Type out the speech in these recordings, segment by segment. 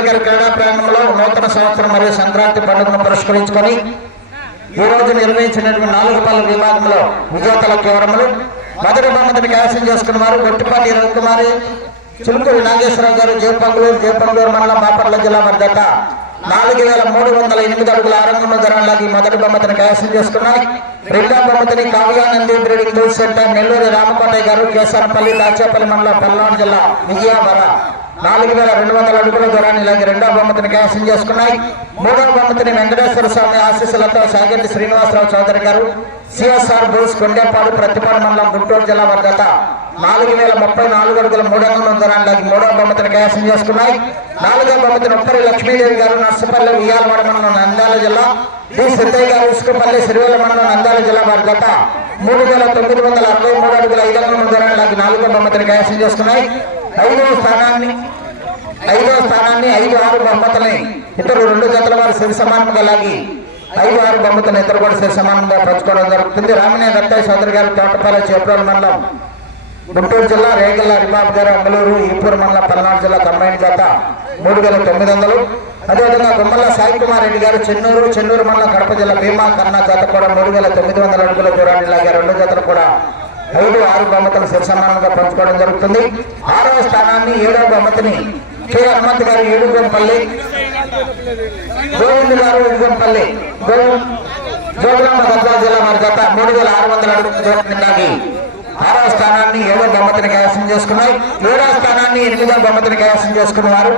గారి క్రీడా ప్రాంగణంలో నూతన సంవత్సరం మరియు సంక్రాంతి పండుగను పురస్కరించుకొని ఈ రోజు నిర్వహించినటువంటి నాలుగు పనుల విభాగంలో విజేతల వివరములు మొదటి బహుమతిని కైవసం చేసుకున్న వారు గొట్టిపాటి రవికుమారి చిలుకూరి నాగేశ్వరరావు గారు జయపంగులూరు జయపంగులూరు మండలం బాపట్ల జిల్లా మధ్యత నాలుగు వేల మూడు వందల ఎనిమిది అడుగుల ఆరంభంలో జరగడానికి మొదటి బొమ్మతిని కైవసం చేసుకున్నాయి. రెండో బొమ్మతిని కావ్యానంది బ్రీడింగ్ సెంటర్ నెల్లూరు రామకోటయ్య గారు కేసరపల్లి దాచేపల్లి మండలం పల్నాడు జిల్లా విజయవాడ. నాలుగు వేల రెండు వందల అడుగుల దూరాన్ని లాగి రెండవ బహుమతిని కైవసం చేసుకున్నాయి. మూడవ బహుమతిని వెంకటేశ్వర స్వామి ఆశీస్సులతో సాగంటి శ్రీనివాసరావు చౌదరి గారు సిఎస్ఆర్ బోస్ కొండేపాడు ప్రతిపాడు మండలం గుంటూరు జిల్లా వర్గత నాలుగు వేల ముప్పై నాలుగు అడుగుల మూడు వందల దూరాన్ని మూడవ బహుమతిని కైవసం చేసుకున్నాయి. నాలుగవ బహుమతిని ఉప్పరి లక్ష్మీదేవి గారు నర్సపల్లి ఉయ్యాలవాడ మండలం నంద్యాల జిల్లా డి. సిద్ధయ్య గారు ఇసుకపల్లి సిరివేల మండలం నంద్యాల జిల్లా వర్గత మూడు వేల తొమ్మిది వందల అరవై మూడు అడుగుల ఐదు వందల దూరాన్ని నాలుగో బహుమతిని కైవసం చేసుకున్నాయి. ఐదవ స్థానాన్ని ఐదవ స్థానాన్ని ఐదు ఆరు బహుమతులని ఇతరు రెండు జతల వారు సరి సమానంగా లాగి ఐదు ఆరు బహుమతులను ఇద్దరు కూడా సరి సమానంగా పంచుకోవడం జరుగుతుంది. రామనే నత్తాయి సోదరి గారు తోటపాల చేపూరు మండలం గుంటూరు జిల్లా రేగల్ల హరిబాబు గారు అంగళూరు ఈపూరు మండలం పల్నాడు జిల్లా కంబైన్ జత మూడు వేల తొమ్మిది వందలు. అదేవిధంగా గుమ్మల్ల సాయి కుమార్ రెడ్డి గారు చెన్నూరు చెన్నూరు మండలం కడప జిల్లా భీమా కన్నా జత కూడా మూడు వేల తొమ్మిది వందల అడుగుల దూరాన్ని లాగే రెండు జతలు కూడా ఐదు ఆరు బహుమతులు సరి సమానంగా పంచుకోవడం జరుగుతుంది. ఆరవ స్థానాన్ని ఏడవ బొమ్మతిని కె హనుమంత్ గారు ఏడుగంపల్లి గోవింద్ గారు ఏడుగంపల్లి జోగులాంబ గద్వాల జిల్లా వారి గత మూడు వేల ఆరు వందల అడుగుల దూరాన్ని ఆరవ స్థానాన్ని ఏడో బొమ్మతిని కైవసం చేసుకున్నాయి. ఏడవ స్థానాన్ని ఎనిమిదవ బొమ్మతిని కైవసం చేసుకున్నారు.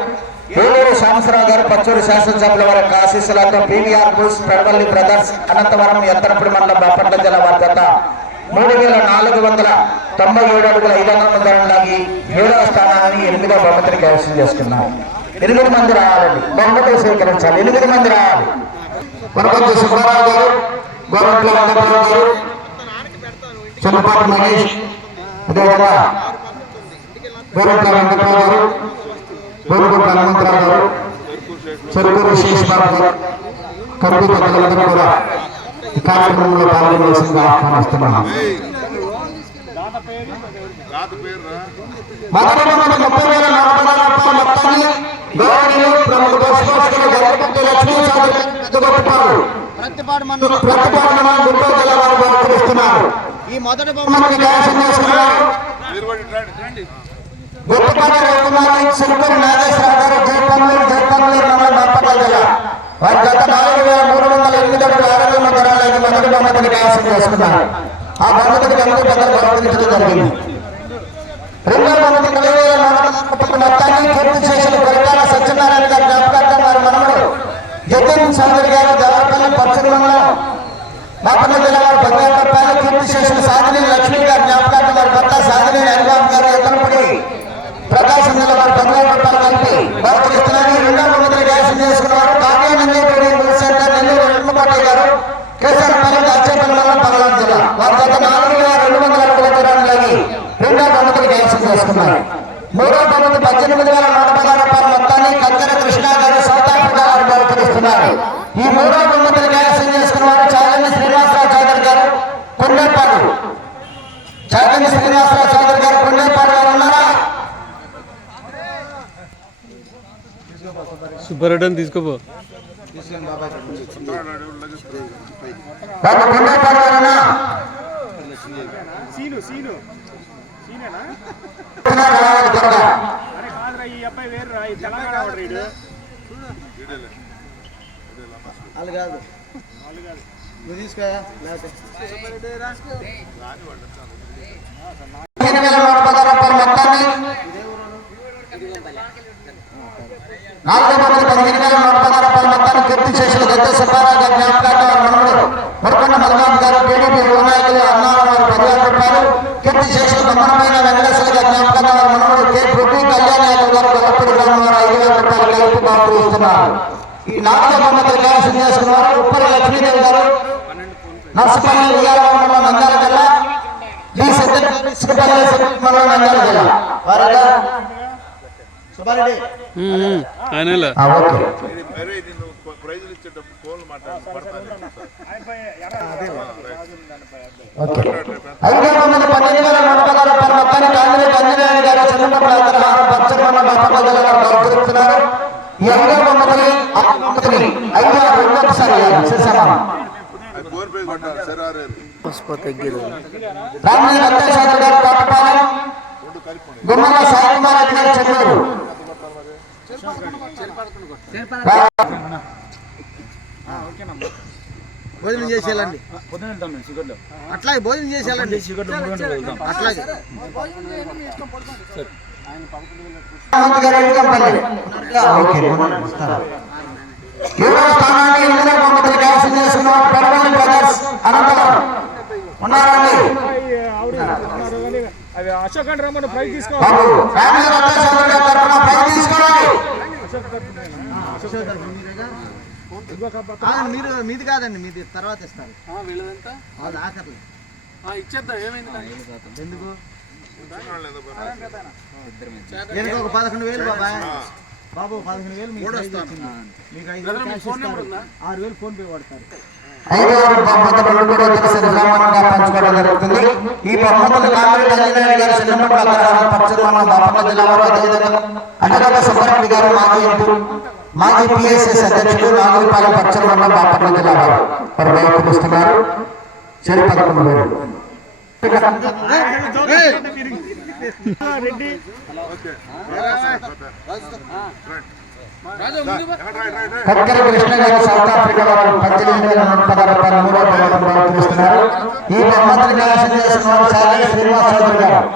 ఏలూరు సాంబశరావు గారు పచ్చూరు శాసనసభ్యుల వారి యొక్క ఆశీస్సులతో PVR bulls Pedavalli brothers Anantavaram Ettanapudi మండలం బాపట్ల జిల్లా వారి గత మూడు వేల నాలుగు వందల తొంభై ఏడు అడుగుల ఐదు వందల దూరంలాగి ఏడవ స్థానాన్ని ఎనిమిదో బహుమతిని కైవసం చేసుకున్నారు ఎనిమిది మంది రావాలండి బహుమతులు స్వీకరించాలి ఎనిమిది మంది రావాలి. వనపతి సుబ్బారావు గారు గోరంట్ల వెంకటరావు గారు చిన్నపాటి మహేష్ అదేవిధంగా గోరంట్ల వెంకట్రావు గారు గోరుగుంట హనుమంతరావు గారు చెరుకూరు శేష్ బాబు గారు కరువు కూడా ఈ కార్యక్రమంలో పాల్గొనవలసిందిగా ఆహ్వానిస్తున్నాను మొదటి మొదటి ముప్పై వేల నలభై రూపాయల మొత్తాన్ని గౌరవనీయులు ప్రముఖ లక్ష్మీ చౌదరి ప్రతిపాడు మండలం గుంటూరు జిల్లా వారు బహుకరిస్తున్నారు ఈ మొదటి నాగేశ్వరరావు గారు మండలం జిల్లా వారి గత నాలుగు వేల మూడు వందల ఎనిమిది అడుగుల ఆరోగ్య ధరలకి మొదటి బహుమతిని కైవసం చేసుకున్నారు ఆ బహుమతికి అందరూ పెద్దలు బహుమతించడం జరిగింది రెండో బహుమతి కలివేల మొత్తాన్ని పూర్తి చేసిన కొరటాల సత్యనారాయణ గారి జ్ఞాపకార్థం వారి మనముడు జతిన్ చౌదరి గారు దేవరపల్లి పచ్చడి మండలం బాపట్ల జిల్లా వారు పద్నాలుగు రూపాయలు పూర్తి చేసిన సాధని లక్ష్మీ గారి జ్ఞాపకార్థం వారి భర్త సాధని హరిబాబు గారు ఎత్తనపడి ప్రకాశం జిల్లా వారు పదివేల రూపాయలు కలిపి బహుకరిస్తున్నారు ఈ రెండో బహుమతిని కైవసం చేసుకున్నారు కావ్యానంది ట్రేడింగ్ సెంటర్ నెల్లూరు వెంకటపాటి గారు కేసరపల్లి అచ్చేపల్లి మండలం పల్నాడు జిల్లా వారి గత నాలుగు వేల రెండు వందల అడుగుల దూరాన్ని లాగి రెండో బహుమతిని కైవసం చేసుకున్నారు మూడో బహుమతి పద్దెనిమిది వేల నూట పదహారు రూపాయల మొత్తాన్ని కంకర కృష్ణ గారు సౌత్ ఆఫ్రికా వారు బహుకరిస్తున్నారు ఈ మూడో బహుమతిని కైవసం చేసుకున్న వారు చాగండి శ్రీనివాసరావు చౌదరి గారు కొండేపాడు. చాగండి శ్రీనివాసరావు చౌదరి గారు కొండేపాడు గారు ఉన్నారా? సుబ్బారెడ్డి అని తీసుకోపో. బాబు కొండేపాడు గారున్నా సీను సీను సీనేనా ఉన్నారు? రావాలి త్వరగా. అరే కాదురా ఈ అబ్బాయి వేరు రా ఈ తెలంగాణ వాడు వాళ్ళు కాదు నువ్వు తీసుకోయా లేకపోతే పదిహేను వేల నూట పదహారు రూపాయల మొత్తాన్ని నాలుగో బహుమతి పదిహేను వేల నూట పదహారు రూపాయల మొత్తాన్ని కీర్తి చేసిన గద్దె సుబ్బారావు గారి జ్ఞాపకార్థం వారి మనముడు మురకొండ మల్లాం గారు టీడీపీ యువ నాయకులు అన్నారు వారు పదివేల రూపాయలు కీర్తి చేసిన బొమ్మనమైన వెంకటేశ్వర గారి జ్ఞాపకార్థం వారి మనముడు కె పృథ్వీ కళ్యాణ్ యాదవ్ గారు గొల్లపూడి గ్రామం వారు ఐదు వేల రూపాయలు కలిపి బాబు ఇస్తున్నారు ఈ నాలుగో బహుమతి కైవసం చేసుకున్న వారు ఉప్పరి లక్ష్మీదేవి గారు నర్సపల్లి నంద్యాల జిల్లా మండలం నంద్యాల జిల్లా. ఓకే వేరే ఇది నువ్వు ప్రైజులు ఇచ్చేటప్పుడు ఫోన్లు మాట్లాడి పడతాను అయిపోయి ఎర్ర ఓకే ఐదు వందల పన్నెండు వేల నూట పదహారు రూపాయల మొత్తాన్ని కాంగ్రెస్ అంజనేయులు గారు చంద్రబాబు అగ్రహారం పచ్చమన్న బాపట్ల జిల్లాలో గౌరవిస్తున్నారు ఈ ఐదో బొమ్మని ఆ బొమ్మని ఐదు ఆరు రెండు ఒకసారి చూసామా వెంకటేశ్వర గారు గుమ్మల సాయి కుమార్ రెడ్డి గారు చెన్నూరు భోజనం చేసి వెళ్ళండి అట్లాగే భోజనం చేసి వెళ్ళండి అట్లాగే స్థానాన్ని బొమ్మతులు కైవసం చేసుకున్న బ్రదర్స్ అనంతరం. అశోక్ అంటే రమ్మని ప్రైజ్ బాబు తీసుకోవాలి. మీరు మీది కాదండి మీది తర్వాత ఇస్తారు. ఇచ్చేద్దాం ఏమైంది ఎందుకు? దీనికి ఒక పదకొండు వేలు బాబాయ్ బాబు పదకొండు వేలు మీకు ఐదు. ఆరు వేలు ఫోన్ పే వాడతారు. ఐదు ఆరు బహుమతులు కూడా తెలిసి విరామంగా పంచుకోవడం జరుగుతుంది ఈ బహుమతులు కాంగ్రెస్ అంజనేయులు గారు చిన్నప్పటి అగ్రహారం పశ్చిమ బాపట్ల జిల్లా వారు అదేవిధంగా అడ్డగడ్డ సుబ్బారెడ్డి గారు మాజీ ఎంపీ మాజీ పిఎస్ఎస్ అధ్యక్షుడు నాగులపాలెం పశ్చిమ బాపట్ల జిల్లా వారు వారు బయటకుస్తున్నారు చెరి పదకొండు వేలు రెడ్డి కక్కర కృష్ణ గారు సౌత్ ఆఫ్రికా వారు పద్దెనిమిది వేల నూట పదహారు మూడో ఈ బహుమతిని కైవసం చేసిన సాయి శ్రీనివాస్ చౌదరి గారు.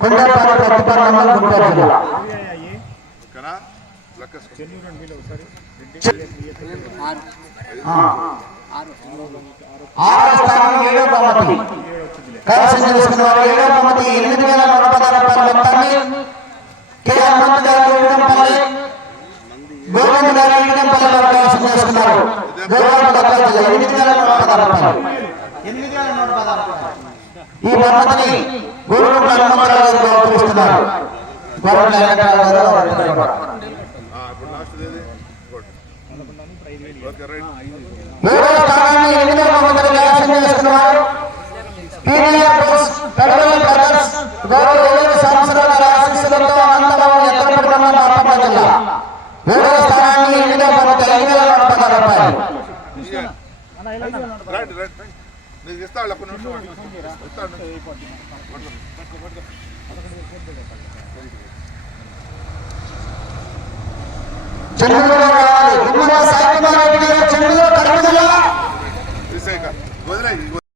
ప్రతిపాదన గుంటూరు జిల్లా. ఆరో స్థానం ఏడో బహుమతి. కైవసం చేసుకున్న వారు ఏడో బహుమతి. ఎనిమిది వేల నూట పదహారు రూపాయల మొత్తాన్ని కె హనుమంత్ గారు ఇవ్వడంపల్లి గోవింద్ గారు ఇవ్వడంపల్లి వారు కైవసం చేసుకున్నారు గోవింద్ దత్తాత్రేయ ఎనిమిది వేల నూట పదహారు రూపాయలు ఎనిమిది వేల నూట పదహారు రూపాయలు. ఈ బహుమతిని గోవింద్ హనుమంతరావు గారు గౌరవిస్తున్నారు గోవింద్ వెంకటరావు గారు స్థానాన్ని ఎనిమిదవ బహుమతిని వ్యాసం చేస్తున్నారు పీవీఆర్ బోస్ పెడవల్లి బ్రదర్స్ గౌరవ ఏడు సంవత్సరాల ఆశీస్సులతో అనంతరం ఎత్తపడి ఉన్న బాపట్ల జిల్లా ఏడవ స్థానాన్ని ఎనిమిదవ బహుమతి ఐదు వేల నూట పదహారు రూపాయలు రైట్ రైట్ నీకు ఇస్తాడు ఒక్క నిమిషం ఇస్తాడు చెన్నూరు రావాలి గుమ్మడి సాయి కుమార్ రెడ్డి గారు చెన్నూరు కడప జిల్లా తీసేయక వదిలే